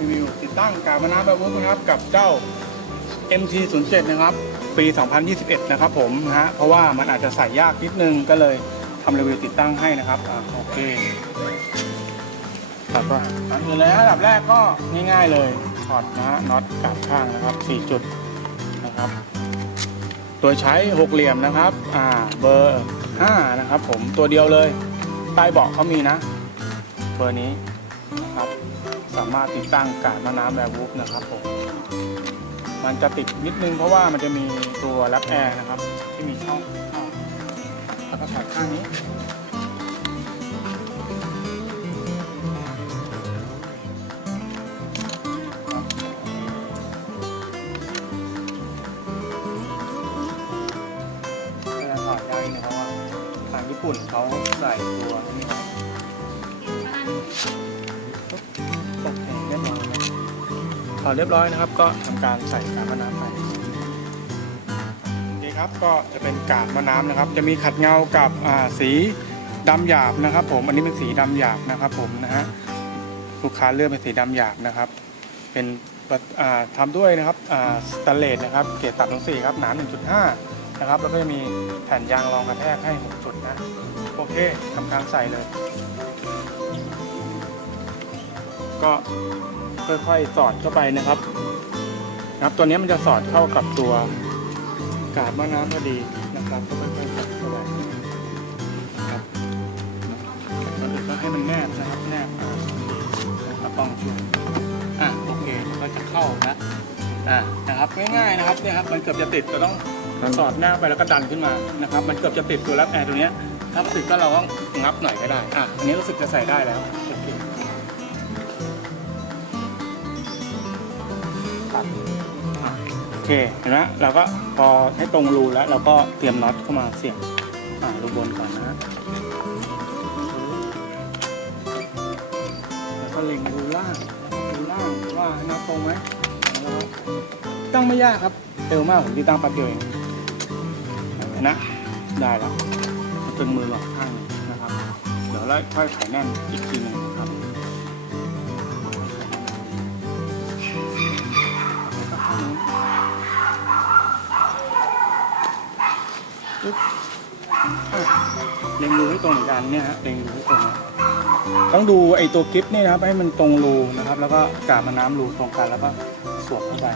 รีวิว ติดตั้งการมาน้ำแบบวุ้นนะครับกับเจ้า MT07 นะครับ ปี 2021 นะครับผมนะฮะเพราะว่ามันอาจจะใส่ยากนิดนึงก็เลยทำรีวิวติดตั้งให้นะครับอ่าโอเคครับก็อันอื่นเลยอันดับแรกก็ง่ายๆเลยถอดนะฮะน็อตกลับข้างนะครับ 4 จุดนะครับโดยใช้หกเหลี่ยมนะครับอ่าเบอร์ 5 นะครับผมตัวเดียวเลยใต้เบาะเขามีนะ เบอร์นี้ามารถติดตั้งการมาน้ำแบบวูฟนะครับผมมันจะติดนิดนึงเพราะว่ามันจะมีตัวรับแอร์นะครับ ที่มีช่องเข้าแล้วก็ถอดข้างนี้เวลาถอดยากนิดนึงเพราะว่าทางญี่ปุ่นเขาใส่ตัวนี้ ถอดเรียบร้อยนะครับ ก็ทำการใส่กากมะน้ำไปโอเคครับก็จะเป็นกากมะน้ำนะครับ จะมีขัดเงากับสีดำหยาบนะครับ ผมอันนี้เป็นสีดำหยาบนะครับ ผมนะฮะลูกค้าเลือกเป็นสีดำหยาบนะครับ เป็นอ่าทำด้วยนะครับสแตนเลสนะครับ เกรดตัดทั้งสี่ครับหนา 1.5 นะครับ แล้วก็จะมีแผ่นยางรองกระแทกให้6จุดนะโอเคทำการใส่เลย ก็ ค่อยๆ สอดเข้าไปนะครับนะครับ ตัวนี้มันจะสอดเข้ากับตัวกาบมะน้ำพอดีนะครับก็ค่อยๆสอดเข้าไปนะครับแล้วเดี๋ยวก็ให้มันแนบนะครับแนบอ่าก็ต้องช่วยอะโอเคก็จะเข้านะอะนะครับง่ายๆนะครับเนี่ยครับมันเกือบจะติดเราต้องสอดหน้าไปแล้วก็ดันขึ้นมานะครับ มันเกือบจะติดตัวแรปแอร์ตัวเนี้ยถ้าไม่ติดก็เราก็งับหน่อยก็ได้อะอันนี้รู้สึกจะใส่ได้แล้ว คตัดอะโอเคเห็นไหมเราก็พอให้ตรงรูแล้ว เราก็เตรียมน็อตเข้ามาเสียบอ่ารูบนก่อนนะแล้วก็เล็งรูล่างรูล่างว่าให้น็อตตรงไหมแล้วตั้งไม่ยากครับเร็วมากผมที่ตั้งแป๊บเดียวเองเห็นนะได้แล้วตึงมือหลอกข้างหนึ่งนะครับ เดี๋ยวเราค่อยไขแน่นอีกทีหนึ่ง ปึ๊บเล็งรูให้ตรงเหมือนกันเนี่ยฮะเล็งรูให้ตรงนะต้องดูไอ้ตัวกิฟต์นี่นะครับให้มันตรงรูนะครับ แล้วก็กาบมาน้ำรูตรงกันแล้วก็สวมเข้าไป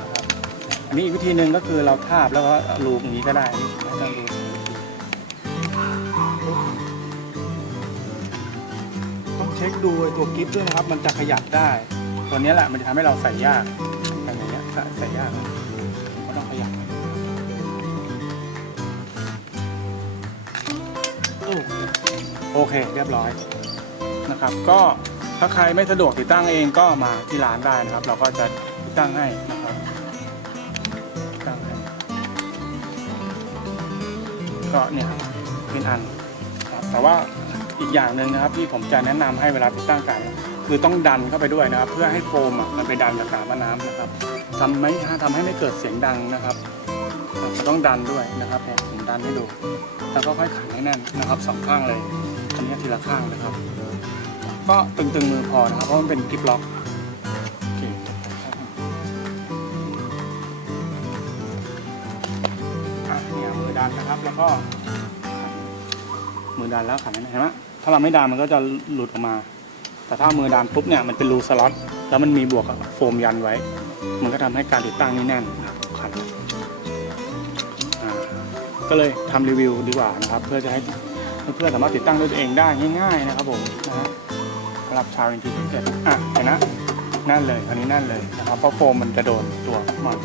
นะครับอันนี้อีกวิธีหนึ่งก็คือเราทาบแล้วก็รูตรงนี้ก็ได้นี่ไม่ต้องรูต้องเช็คดูไอ้ตัวกิฟต์ด้วยนะครับ มันจะขยับได้ตัวนี้แหละมันจะทำให้เราใส่ยากอย่างเงี้ยใส่ใส่ยากก็ต้องขยับ โอเคโอเค เรียบร้อยนะครับ ก็ถ้าใครไม่สะดวกติดตั้งเองก็มาที่ร้านได้นะครับ เราก็จะติดตั้งให้นะครับตั้งให้ก็เนี่ยเป็นอันครับแต่ว่าอีกอย่างหนึ่งนะครับที่ผมจะแนะนำให้เวลาติดตั้งการคือต้องดันเข้าไปด้วยนะครับ เพื่อให้โฟมมันไปดันกับกาบน้ำนะครับทำไม่ทำให้ไม่เกิดเสียงดังนะครับ ต้องดันด้วยนะครับเนี่ยผมดันให้ดู แล้วก็ค่อยขันให้แน่นนะครับสองข้างเลยอันนี้ทีละข้างนะครับ ก็ตึงๆมือพอนะครับเพราะมันเป็นกิฟล็อกโอเคเนี่ยมือดันนะครับ แล้วก็มือดันแล้วขันเห็นไหมถ้าเราไม่ดันมันก็จะหลุดออกมา แต่ถ้ามือดันปุ๊บเนี่ยมันเป็นรูสล็อตแล้วมันมีบวกกับโฟมยันไว้ มันก็ทำให้การติดตั้งนี่แน่น ก็เลยทำรีวิวดีกว่านะครับ เพื่อจะให้เพื่อนๆสามารถติดตั้งด้วยตัวเองได้ง่ายๆนะครับผมนะฮะสำหรับชาวอินทีเจ็ดอะเห็นนะแน่นเลยอันนี้แน่นเลยนะครับเพราะโฟมมันจะโดนตัวมัน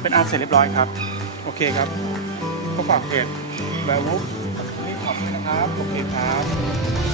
เป็นอันเสร็จเรียบร้อยครับ โอเคครับ ก็ฝากเพจแวร์วูฟนี่ขอบคุณนะครับ โอเคครับ